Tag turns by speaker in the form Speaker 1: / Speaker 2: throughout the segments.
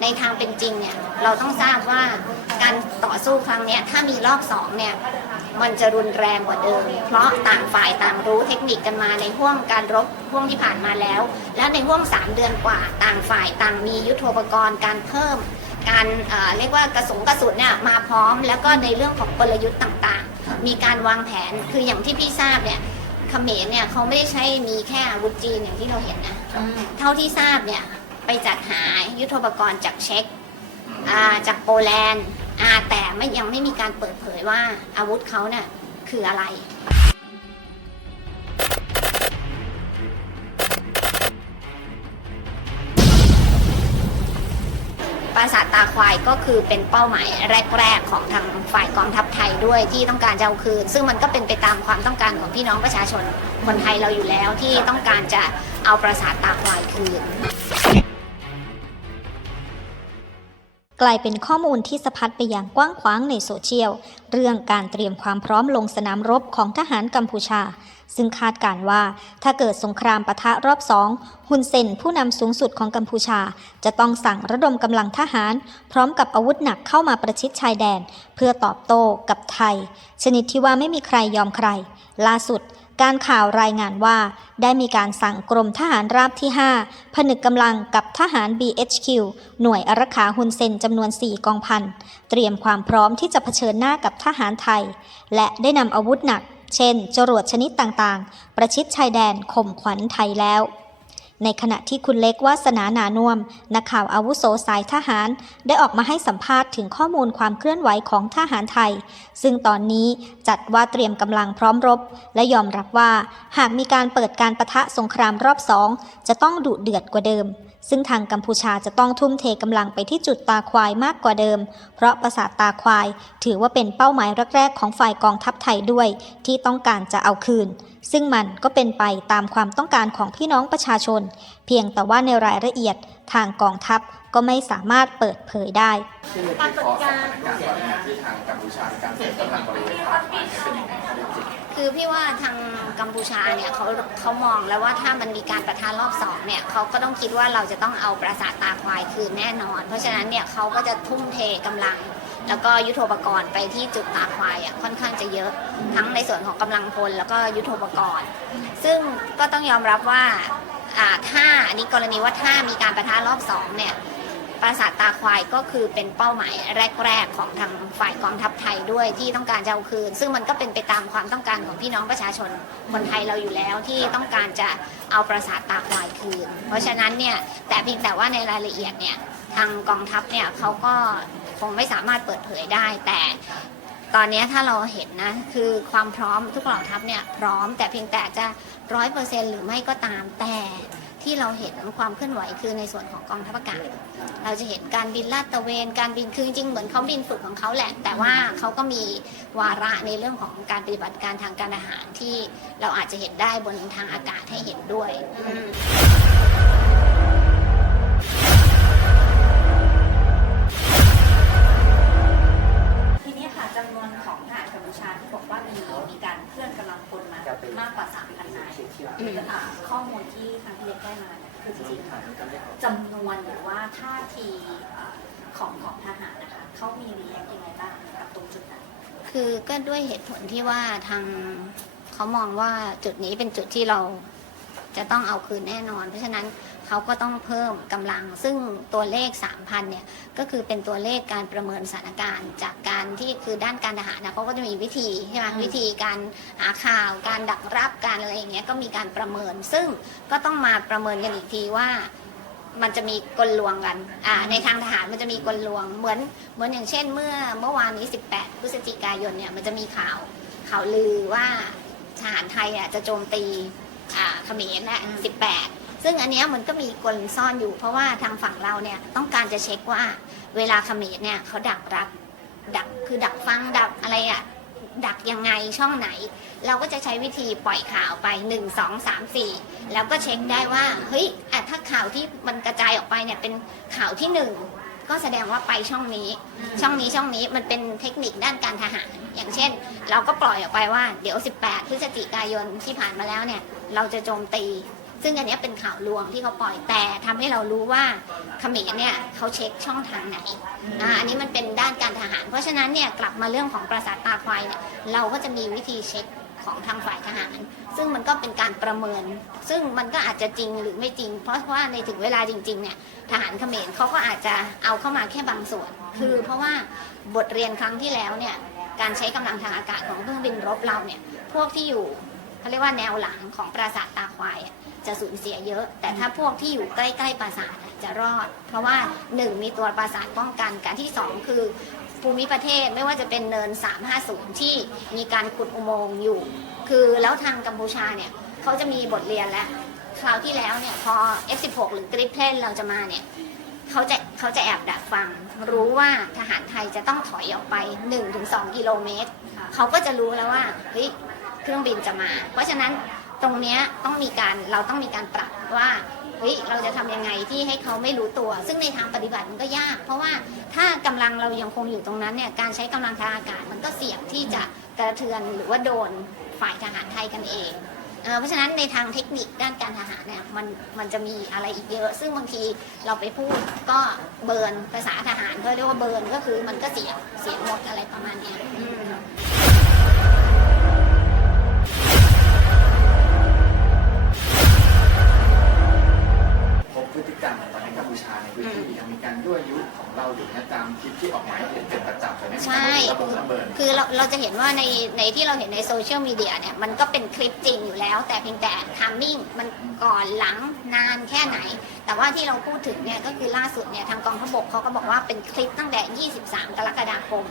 Speaker 1: ในทางเป็นจริงเนี่ยเราต้องทราบว่าการต่อสู้ครั้งเนี้ยถ้ามีรอบสองเนี่ยมันจะรุนแรงกว่าเดิม เพราะต่างฝ่ายต่างรู้เทคนิคกันมาในห่วงการรบห่วงที่ผ่านมาแล้ว แล้วในห่วง 3 เดือนกว่า ต่างฝ่ายต่างมียุทโธปกรณ์การเพิ่ม การเอ่อเรียกว่ากระสุนกระสุนเนี่ยมาพร้อม แล้วก็ในเรื่องของกลยุทธ์ต่างๆ มีการวางแผนคืออย่างที่พี่ทราบเนี่ยเขมรเนี่ยเขาไม่ได้ใช้มีแค่อาวุธจีนอย่างที่เราเห็นนะเท่าที่ทราบเนี่ย ไปจัดหายุทโธปกรณ์จากเช็กจากโปแลนด์แต่ไม่ยังไม่มีการเปิดเผยว่าอาวุธเขาเนี่ยคืออะไรปราสาทตาควายก็คือเป็นเป้าหมายแรก ๆ ของทางฝ่ายกองทัพไทยด้วยที่ต้องการจะเอาคืน ซึ่งมันก็เป็นไปตามความต้องการของพี่น้องประชาชนคนไทยเราอยู่แล้วที่ต้องการจะเอาปราสาทตาควายคืน
Speaker 2: กลายเป็นข้อมูลที่สะพัดไปอย่างกว้างขวางในโซเชียล เรื่องการเตรียมความพร้อมลงสนามรบของทหารกัมพูชา ซึ่งคาดการว่าถ้าเกิดสงครามปะทะรอบสองฮุนเซนผู้นำสูงสุดของกัมพูชา จะต้องสั่งระดมกำลังทหาร พร้อมกับอาวุธหนักเข้ามาประชิดชายแดน เพื่อตอบโต้กับไทย ชนิดที่ว่าไม่มีใครยอมใคร ล่าสุด การข่าวรายงานว่า ได้มีการสั่งกรมทหารราบที่ 5 ผนึกกำลังกับทหาร BHQ หน่วยอารักขาฮุนเซนจำนวน 4 กองพัน เตรียมความพร้อมที่จะเผชิญหน้ากับทหารไทย และได้นำอาวุธหนัก เช่น จรวดชนิดต่างๆ ประชิดชายแดนข่มขวัญไทยแล้ว ในขณะที่คุณเล็กวาสนานานุ่วม นักข่าวอาวุโสสายทหาร ได้ออกมาให้สัมภาษณ์ถึงข้อมูลความเคลื่อนไหวของทหารไทย ซึ่งตอนนี้จัดว่าเตรียมกำลังพร้อมรบ และยอมรับว่า หากมีการเปิดการประทะสงครามรอบสอง จะต้องดุเดือดกว่าเดิม ซึ่งทางกัมพูชาจะต้องทุ่มเทกำลังไปที่จุดตาควายมากกว่าเดิม เพราะปราสาทตาควาย ถือว่าเป็นเป้าหมายแรกๆของฝ่ายกองทัพไทยด้วย ที่ต้องการจะเอาคืน ซึ่งมันก็เป็นไปตามความต้องการของพี่น้องประชาชน เพียงแต่ว่าในรายละเอียดทางกองทัพก็ไม่สามารถเปิดเผยได้
Speaker 3: คือวิเคราะห์สถานการณ์ตอนนี้ที่ทางกัมพูชาในการเสริมกำลังบริเวณตางไปเนี่ยเป็นยังไงครับ
Speaker 1: คือพี่ว่าทางกัมพูชาเนี่ยเขาเขามองแล้วว่าถ้ามันมีการประทะรอบสองเนี่ยเขาก็ต้องคิดว่าเราจะต้องเอาปราสาทตาควายคืนแน่นอน เพราะฉะนั้นเนี่ยเขาก็จะทุ่มเทกำลัง แล้วก็ยุทโธปกรณ์ไปที่จุดตาควายอะค่อนข้างจะเยอะทั้งในส่วนของกำลังพลแล้วก็ยุทโธปกรณ์ ซึ่งก็ต้องยอมรับว่าอ่าถ้าอันนี้กรณีว่าถ้ามีการประทะรอบสองเนี่ยปราสาทตาควายก็คือเป็นเป้าหมายแรกๆของทางฝ่ายกองทัพไทยด้วยที่ต้องการจะเอาคืน ซึ่งมันก็เป็นไปตามความต้องการของพี่น้องประชาชนคนไทยเราอยู่แล้วที่ต้องการจะเอาปราสาทตาควายคืน เพราะฉะนั้นเนี่ยแต่เพียงแต่ว่าในรายละเอียดเนี่ยทางกองทัพเนี่ยเขาก็ คงไม่สามารถเปิดเผยได้ แต่ตอนนี้ถ้าเราเห็นนะคือความพร้อมทุกเหล่าทัพเนี่ยพร้อมแต่เพียงแต่จะร้อยเปอร์เซ็นหรือไม่ก็ตามแต่ที่เราเห็นความเคลื่อนไหวคือในส่วนของกองทัพอากาศ เราจะเห็นการบินลาดตระเวน การบินคือจริงๆเหมือนเขาบินฝึกของเขาแหละ แต่ว่าเขาก็มีวาระในเรื่องของการปฏิบัติการทางการอาหารที่เราอาจจะเห็นได้บนทางอากาศให้เห็นด้วยา
Speaker 4: ยอะข้อมูลที่ทางพี่เล็กได้มาเนี่ยคือจริงๆจำนวนหรือว่าท่าทีของของทหารนะคะเขามีรีแอคยังไงบ้างกับตรงจุดนั้น
Speaker 1: คือก็ด้วยเหตุผลที่ว่าทางเขามองว่าจุดนี้เป็นจุดที่เราจะต้องเอาคืนแน่นอน เพราะฉะนั้น เขาก็ต้องเพิ่มกำลัง ซึ่งตัวเลข 3,000เนี่ยก็คือเป็นตัวเลขการประเมินสถานการณ์ จากการที่คือด้านการทหารนะเขาก็จะมีวิธีใช่ไหมวิธีการหาข่าว การดักรับการอะไรอย่างเงี้ยก็มีการประเมิน ซึ่งก็ต้องมาประเมินกันอีกทีว่ามันจะมีกลลวงกันอ่าในทางทหารมันจะมีกลลวง เหมือนเหมือนอย่างเช่น เมื่อเมื่อวานนี้ 18 พฤศจิกายนเนี่ยมันจะมีข่าวข่าวลือว่าทหารไทยอะจะโจมตีอ่าเขมรและ18 ซึ่งอันนี้มันก็มีกลซ่อนอยู่ เพราะว่าทางฝั่งเราเนี่ยต้องการจะเช็คว่าเวลาเขมรเนี่ยเขาดักรับดักคือดักฟังดักอะไรอะดักยังไงช่องไหน เราก็จะใช้วิธีปล่อยข่าวไป 1 2 3 4 แล้วก็เช็คได้ว่าเฮ้ยอะถ้าข่าวที่มันกระจายออกไปเนี่ยเป็นข่าวที่ 1 ก็แสดงว่าไปช่องนี้ ช่องนี้ช่องนี้มันเป็นเทคนิคด้านการทหาร อย่างเช่น เราก็ปล่อยออกไปว่าเดี๋ยว 18 พฤศจิกายนที่ผ่านมาแล้วเนี่ย เราจะโจมตี ซึ่งอันเนี้ยเป็นข่าวลวงที่เขาปล่อยแต่ทำให้เรารู้ว่าเขมรเนี่ยเขาเช็คช่องทางไหนอ่าอันนี้มันเป็นด้านการทหาร เพราะฉะนั้นเนี่ยกลับมาเรื่องของปราสาทตาควายเนี่ยเราก็จะมีวิธีเช็คของทางฝ่ายทหาร ซึ่งมันก็เป็นการประเมิน ซึ่งมันก็อาจจะจริงหรือไม่จริง เพราะว่าในถึงเวลาจริงๆเนี่ยทหารเขมรเขาก็อาจจะเอาเข้ามาแค่บางส่วน คือเพราะว่าบทเรียนครั้งที่แล้วเนี่ยการใช้กำลังทางอากาศของเครื่องบินรบเราเนี่ยพวกที่อยู่เขาเรียกว่าแนวหลังของปราสาทตาควายอะ จะสูญเสียเยอะ แต่ถ้าพวกที่อยู่ใกล้ๆปราสาทอะจะรอด เพราะว่าหนึ่งมีตัวปราสาทป้องกันการที่สองคือภูมิประเทศไม่ว่าจะเป็นเนิน 350 ที่มีการขุดอุโมงค์อยู่ คือแล้วทางกัมพูชาเนี่ยเขาจะมีบทเรียนแล้ว คราวที่แล้วเนี่ยพอ F16 หรือกริปเพลนเราจะมาเนี่ยเขาจะเขาจะแอบดักฟัง รู้ว่าทหารไทยจะต้องถอยออกไป 1-2 กิโลเมตร เขาก็จะรู้แล้วว่าเฮ้ยเครื่องบินจะมา เพราะฉะนั้น ตรงเนี้ยต้องมีการเราต้องมีการปรับว่าเฮ้ยเราจะทำยังไงที่ให้เขาไม่รู้ตัว ซึ่งในทางปฏิบัติมันก็ยาก เพราะว่าถ้ากำลังเรายังคงอยู่ตรงนั้นเนี่ยการใช้กำลังทางอากาศมันก็เสี่ยงที่จะกระเทือนหรือว่าโดนฝ่ายทหารไทยกันเองเพราะฉะนั้นในทางเทคนิคด้านการทหารเนี่ยมันมันจะมีอะไรอีกเยอะ ซึ่งบางทีเราไปพูดก็เบิร์นภาษาทหารก็เรียกว่าเบิร์นก็คือมันก็เสียเสียหมดอะไรประมาณเนี้ย
Speaker 3: เราอยู่นะตามคลิปที่ออกมาให้เห็นเป็นประจำเลยนะ
Speaker 1: ใช่
Speaker 3: ระเบิดระเบิด
Speaker 1: คือเราเราจะเห็นว่าในในที่เราเห็นในโซเชียลมีเดียเนี่ยมันก็เป็นคลิปจริงอยู่แล้ว แต่เพียงแต่ทามมิ่งมันก่อนหลังนานแค่ไหน แต่ว่าที่เราพูดถึงเนี่ยก็คือล่าสุดเนี่ยทางกองทพบกเขาก็บอกว่าเป็นคลิปตั้งแต่ 23 กรกฎาคม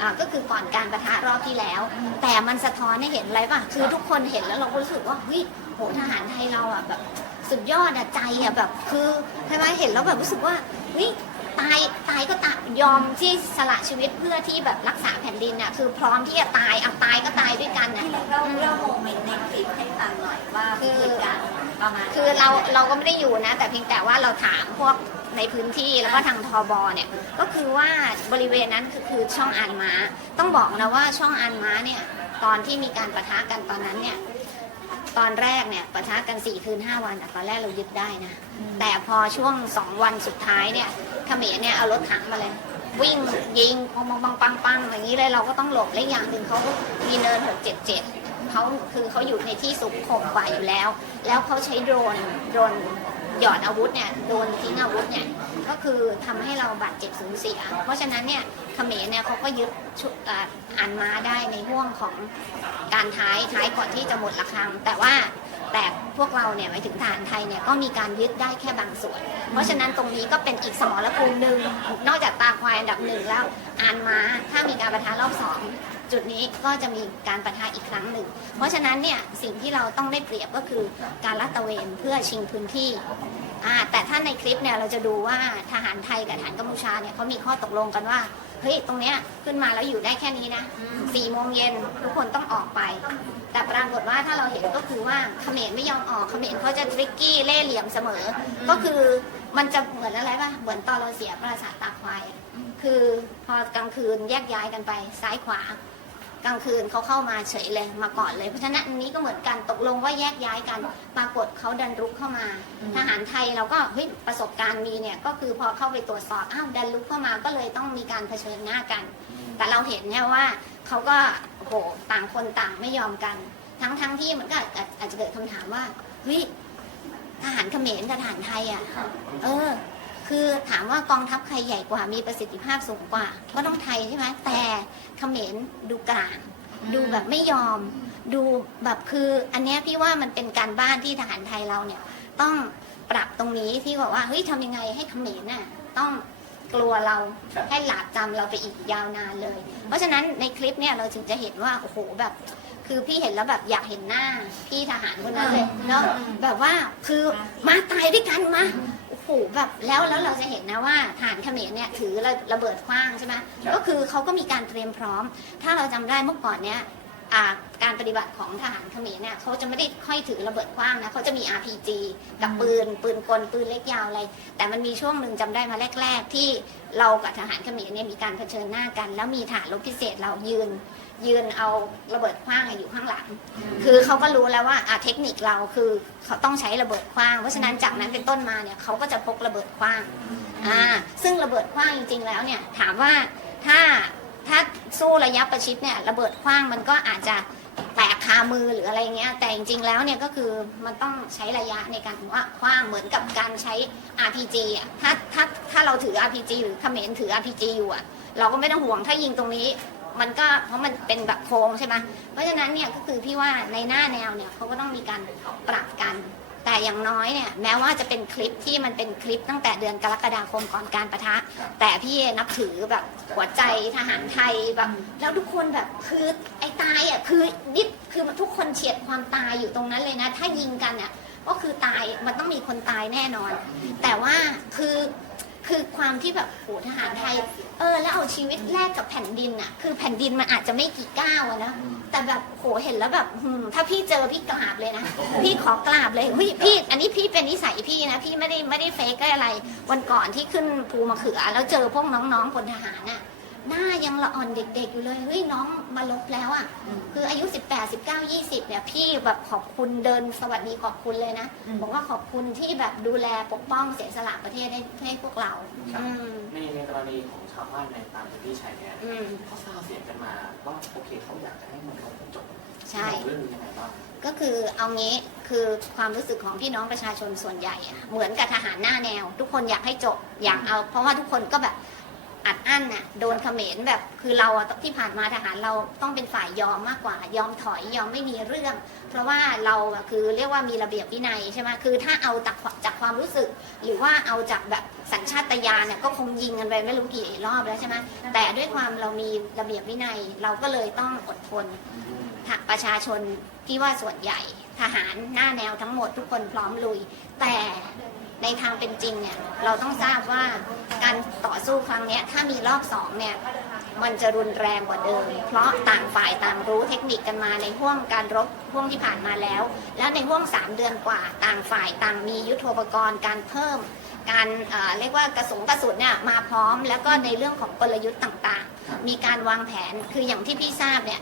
Speaker 1: อ่าก็คือก่อนการประทะรอบที่แล้ว แต่มันสะท้อนให้เห็นอะไรป่ะ คือทุกคนเห็นแล้วเราก็รู้สึกว่าเฮ้ยโหทหารไทยเราอะแบบ สุดยอดอะใจอะแบบคือใช่ไหมเห็นแล้วแบบรู้สึกว่าเฮ้ย ตายตายก็ตายยอมที่สละชีวิตเพื่อที่แบบรักษาแผ่นดินน่ะคือพร้อมที่จะตายเอาตายก็ตายด้วยกันน่ะ
Speaker 4: ที่เล่าเล่าโมเมนต์ในคลิปให้ฟังหน่อยว่า
Speaker 1: คือ
Speaker 4: เหตุการณ์ประมาณ
Speaker 1: คือเราเราก็ไม่ได้อยู่นะ แต่เพียงแต่ว่าเราถามพวกในพื้นที่แล้วก็ทางทบเนี่ยก็คือว่าบริเวณนั้นคือคือช่องอานม้า ต้องบอกนะว่าช่องอานม้าเนี่ยตอนที่มีการประทะกันตอนนั้นเนี่ย ตอนแรกเนี่ยประทะกัน4ี่คืน 5 วันอะตอนแรกเรายึดได้นะ แต่พอช่วง 2 วันสุดท้ายเนี่ยเขมรเนี่ยเอารถถังมาเลย วิ่งยิงปังปังปังปังปังอย่างนี้เลยเราก็ต้องหลบและอย่างหนึ่งเขามีเนิน677เขาคือเขาอยู่ในที่สูงข่มกว่าอยู่แล้ว แล้วเขาใช้โดรนโดรนหยอดอาวุธเนี่ยโดรนทิ้งอาวุธเนี่ย ก็คือทำให้เราบาดเจ็บสูญเสีย เพราะฉะนั้นเนี่ยเขมรเนี่ยเขาก็ยึดอ่าอันม้าได้ในห่วงของการท้ายท้ายก่อนที่จะหมดระฆังแต่ว่าแต่พวกเราเนี่ยหมายถึงทหารไทยเนี่ยก็มีการยึดได้แค่บางส่วน เพราะฉะนั้นตรงนี้ก็เป็นอีกสมรภูมิหนึ่งนอกจากตาควายอันดับหนึ่งแล้วอันม้าถ้ามีการประทะรอบสองจุดนี้ก็จะมีการประทะอีกครั้งหนึ่ง เพราะฉะนั้นเนี่ยสิ่งที่เราต้องได้เปรียบก็คือการลัดตะเวนเพื่อชิงพื้นที่ อ่าแต่ถ้าในคลิปเนี่ยเราจะดูว่าทหารไทยกับทหารกัมพูชาเนี่ยเขามีข้อตกลงกันว่าเฮ้ยตรงเนี้ยขึ้นมาแล้วอยู่ได้แค่นี้นะสี่โมงเย็นทุกคนต้องออกไป แต่ปรากฏว่าถ้าเราเห็นก็คือว่าเขมรไม่ยอมออกเขมรเขาจะทริกกี้เล่ห์เหลี่ยมเสมอ ก็คือมันจะเหมือนอะไรป่ะเหมือนตอนเราเสียปราสาทตาควายอะคือพอกลางคืนแยกย้ายกันไปซ้ายขวา กลางคืนเขาเข้ามาเฉยเลยมาก่อนเลย เพราะฉะนั้นอันนี้ก็เหมือนกันตกลงว่าแยกย้ายกัน ปรากฏเขาดันรุกเข้ามา ทหารไทยเราก็เฮ้ยประสบการณ์มีเนี่ยก็คือพอเข้าไปตรวจสอบอ้าวดันรุกเข้ามาก็เลยต้องมีการเผชิญหน้ากัน แต่เราเห็นเนี่ยว่าเขาก็โอ้โหต่างคนต่างไม่ยอมกัน ทั้งทั้งที่มันก็อาจอาจจะเกิดคำถามว่าเฮ้ยทหารเขมรกับทหารไทยอะ
Speaker 3: ครับ
Speaker 1: เออ คือถามว่ากองทัพใครใหญ่กว่ามีประสิทธิภาพสูงกว่า ก็ต้องไทยใช่ไหมแต่เขมรดูกลาง ดูแบบไม่ยอม ดูแบบคืออันเนี้ยพี่ว่ามันเป็นการบ้านที่ทหารไทยเราเนี่ยต้องปรับตรงนี้ที่บอกว่าเฮ้ยทำยังไงให้เขมรน่ะต้องกลัวเรา
Speaker 3: ครับ
Speaker 1: ให้หลาบจำเราไปอีกยาวนานเลย เพราะฉะนั้นในคลิปเนี่ยเราถึงจะเห็นว่าโอ้โหแบบ คือพี่เห็นแล้วแบบอยากเห็นหน้าพี่ทหารคนนั้นเลยเนาะแบบว่าคือมาตายด้วยกันมา โอ้โหแบบแล้วแล้วเราจะเห็นนะว่าทหารเขมรเนี่ยถือระระเบิดขว้างใช่ไหมก็คือเขาก็มีการเตรียมพร้อม ถ้าเราจำได้เมื่อก่อนเนี่ยอ่าการปฏิบัติของทหารเขมรเนี่ยเขาจะไม่ได้ค่อยถือระเบิดขว้างนะเขาจะมี RPG กับปืนปืนกลปืนเล็กยาวอะไร แต่มันมีช่วงหนึ่งจำได้มาแรก ๆ ที่เรากับทหารเขมรเนี่ยมีการเผชิญหน้ากัน แล้วมีฐานรบพิเศษเรายืน ยืนเอาระเบิดขว้างอยู่ข้างหลัง คือเขาก็รู้แล้วว่าอะเทคนิคเราคือเขาต้องใช้ระเบิดขว้าง เพราะฉะนั้นจากนั้นเป็นต้นมาเนี่ยเขาก็จะพกระเบิดขว้างอ่าซึ่งระเบิดขว้างจริง ๆ แล้วเนี่ยถามว่าถ้าถ้าสู้ระยะประชิดเนี่ยระเบิดขว้างมันก็อาจจะแตกคามือหรืออะไรเงี้ยแต่จริงๆแล้วเนี่ยก็คือมันต้องใช้ระยะในการว่าขว้างเหมือนกับการใช้ RPG อะถ้าถ้าถ้าเราถือ RPG หรือเขมรถือ RPG อยู่อะเราก็ไม่ต้องห่วงถ้ายิงตรงนี้ มันก็เพราะมันเป็นแบบโค้งใช่ไหมเพราะฉะนั้นเนี่ยก็คือพี่ว่าในหน้าแนวเนี่ยเขาก็ต้องมีการปรับกัน แต่อย่างน้อยเนี่ยแม้ว่าจะเป็นคลิปที่มันเป็นคลิปตั้งแต่เดือนกรกฎาคมก่อนการประทะ แต่พี่นับถือแบบหัวใจทหารไทยแบบแล้วทุกคนแบบคือไอ้ตายอะคือนิดคือทุกคนเฉียดความตายอยู่ตรงนั้นเลยนะ ถ้ายิงกันอะก็คือตายมันต้องมีคนตายแน่นอน แต่ว่าคือ คือความที่แบบโหทหารไทย เออ แล้วเอาชีวิตแลกกับแผ่นดินอะ คือแผ่นดินมันอาจจะไม่กี่ก้าวอะนะ แต่แบบโหเห็นแล้วแบบหืมถ้าพี่เจอพี่กราบเลยนะ พี่ขอกราบเลยเฮ้ยพี่ อันนี้พี่เป็นนิสัยพี่นะ พี่ไม่ได้ไม่ได้เฟกอะไร วันก่อนที่ขึ้นภูมะเขือ แล้วเจอพวกน้องๆพลทหารอะ หน้ายังละอ่อนเด็กๆอยู่เลยเฮ้ยน้องมาลบแล้วอะ คืออายุ 18 19 20เนี่ยพี่แบบขอบคุณเดินสวัสดีขอบคุณเลยนะบอกว่าขอบคุณที่แบบดูแลปกป้องเสียสละประเทศให้ให้พวกเรา
Speaker 5: ครับ
Speaker 1: อืม
Speaker 5: ในในกรณีของชาวบ้านในตามพื้นที่ชายแดน
Speaker 1: อืม
Speaker 5: เขาสร้างเสียงกันมาว่าโอเคเขาอยากจะให้มันลงจบ
Speaker 1: ใช่
Speaker 5: มองเรื่องนี้ยังไงบ้าง
Speaker 1: ก็คือเอางี้คือความรู้สึกของพี่น้องประชาชนส่วนใหญ่อะเหมือนกับทหารหน้าแนว ทุกคนอยากให้จบอยากเอา เพราะว่าทุกคนก็แบบ อัดอั้นน่ะโดนเขมรแบบคือเราอะที่ผ่านมาทหารเราต้องเป็นฝ่ายยอมมากกว่า ยอมถอยยอมไม่มีเรื่อง เพราะว่าเราอะคือเรียกว่ามีระเบียบวินัยใช่ไหมคือถ้าเอาจากจากความรู้สึก หรือว่าเอาจากแบบสัญชาตญาณเนี่ยก็คงยิงกันไปไม่รู้กี่รอบแล้วใช่ไหมแต่ด้วยความเรามีระเบียบวินัยเราก็เลยต้องอดทนประชาชนพี่ว่าส่วนใหญ่ทหารหน้าแนวทั้งหมดทุกคนพร้อมลุย แต่ในทางเป็นจริงเนี่ยเราต้องทราบว่า ต่อสู้ครั้งเนี้ยถ้ามีรอบสองเนี่ยมันจะรุนแรงกว่าเดิม เพราะต่างฝ่ายต่างรู้เทคนิคกันมาในห่วงการรบห่วงที่ผ่านมาแล้ว แล้วในห่วง 3 เดือนกว่า ต่างฝ่ายต่างมียุทโธปกรณ์การเพิ่ม การเอ่อเรียกว่ากระสุนกระสุนเนี่ยมาพร้อม แล้วก็ในเรื่องของกลยุทธ์ต่างๆ มีการวางแผนคืออย่างที่พี่ทราบเนี่ย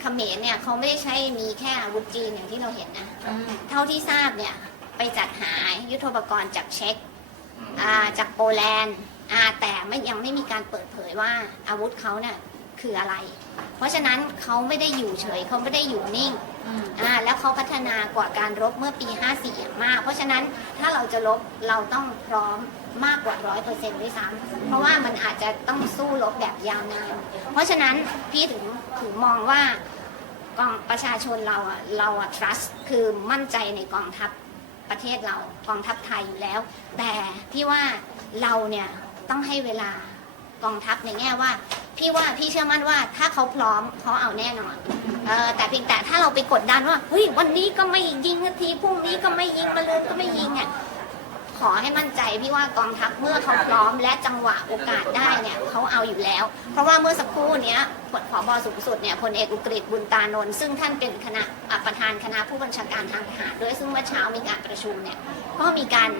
Speaker 1: เขมรเนี่ยเขาไม่ได้ใช้มีแค่อาวุธจีนอย่างที่เราเห็นนะเท่าที่ทราบเนี่ยไปจัดหายุทโธปกรณ์จากเช็กอ่าจากโปแลนด์ อ่าแต่ไม่ยังไม่มีการเปิดเผยว่าอาวุธเขาเนี่ยคืออะไร เพราะฉะนั้นเขาไม่ได้อยู่เฉยเขาไม่ได้อยู่นิ่งอ่าแล้วเขาพัฒนากว่าการรบเมื่อปี 54 อย่างมาก เพราะฉะนั้นถ้าเราจะรบเราต้องพร้อมมากกว่าร้อยเปอร์เซ็นต์ด้วยซ้ำเพราะว่ามันอาจจะต้องสู้รบแบบยาวนาน เพราะฉะนั้นพี่ถึงถึงมองว่ากองประชาชนเราอะเราอะ trust คือมั่นใจในกองทัพประเทศเรากองทัพไทยอยู่แล้ว แต่พี่ว่าเราเนี่ย ต้องให้เวลากองทัพในแง่ว่า พี่ว่าพี่เชื่อมั่นว่าถ้าเขาพร้อมเขาเอาแน่นอนเออแต่เพียงแต่ถ้าเราไปกดดันว่าเฮ้ยวันนี้ก็ไม่ยิงนาทีพรุ่งนี้ก็ไม่ยิงมาเลยก็ไม่ยิงอะ ขอให้มั่นใจพี่ว่ากองทัพเมื่อเขาพร้อมและจังหวะโอกาสได้เนี่ยเขาเอาอยู่แล้ว เพราะว่าเมื่อสักครู่เนี้ยผผบสูงสุดเนี่ยพลเอกอุกฤษบุญตานนท์ซึ่งท่านเป็นคณะอะประธานคณะผู้บัญชาการทางทหารด้วยซึ่งเมื่อเช้ามีการประชุมเนี่ยก็มีการ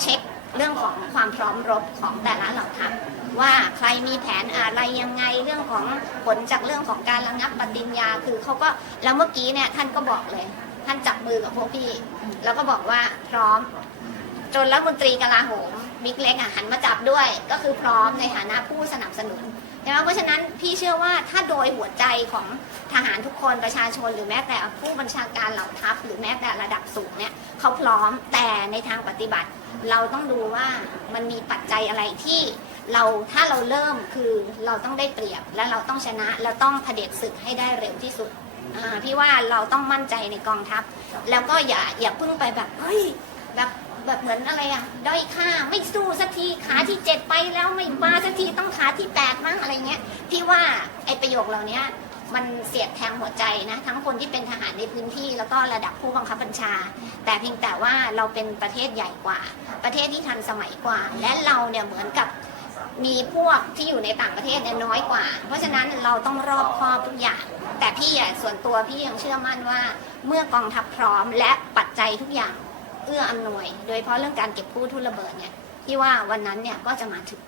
Speaker 1: เช็คเรื่องของความพร้อมรบของแต่ละเหล่าทัพว่าใครมีแผนอะไรยังไงเรื่องของผลจากเรื่องของการระงับปฏิญญาคือเขาก็แล้วเมื่อกี้เนี่ยท่านก็บอกเลย ท่านจับมือกับพวกพี่ แล้วก็บอกว่าพร้อม จนรัฐมนตรีกลาโหมบิ๊กเล็กอะหันมาจับด้วย ก็คือพร้อมในฐานะผู้สนับสนุนใช่ไหมเพราะฉะนั้นพี่เชื่อว่าถ้าโดยหัวใจของทหารทุกคนประชาชนหรือแม้แต่ผู้บัญชาการเหล่าทัพ หรือแม้แต่ระดับสูงเนี่ยเขาพร้อมแต่ในทางปฏิบัติ เราต้องดูว่ามันมีปัจจัยอะไรที่เราถ้าเราเริ่มคือเราต้องได้เปรียบและเราต้องชนะและต้องเผด็จศึกให้ได้เร็วที่สุดพี่ว่าเราต้องมั่นใจในกองทัพ แล้วก็อย่าอย่าพิ่งไปแบบเฮ้ยแบบ แบบเหมือนอะไรอะด้อยค่าไม่สู้สักทีขาที่เจ็ดไปแล้วไม่มาสักทีต้องขาที่แปดมั้งอะไรเงี้ยพี่ว่าไอประโยคเหล่านี้มันเสียดแทงหัวใจนะทั้งคนที่เป็นทหารในพื้นที่ แล้วก็ระดับผู้บังคับบัญชา แต่เพียงแต่ว่าเราเป็นประเทศใหญ่กว่า ประเทศที่ทันสมัยกว่า และเราเนี่ยเหมือนกับมีพวกที่อยู่ในต่างประเทศเนี่ยน้อยกว่า เพราะฉะนั้นเราต้องรอบคอบทุกอย่าง แต่พี่อะส่วนตัวพี่ยังเชื่อมั่นว่า เมื่อกองทัพพร้อมและปัจจัยทุกอย่าง เอื้ออำนวย โดยเฉพาะเรื่องการเก็บกู้ทุนระเบิดเนี่ยพี่ว่าวันนั้นเนี่ยก็จะมาถึง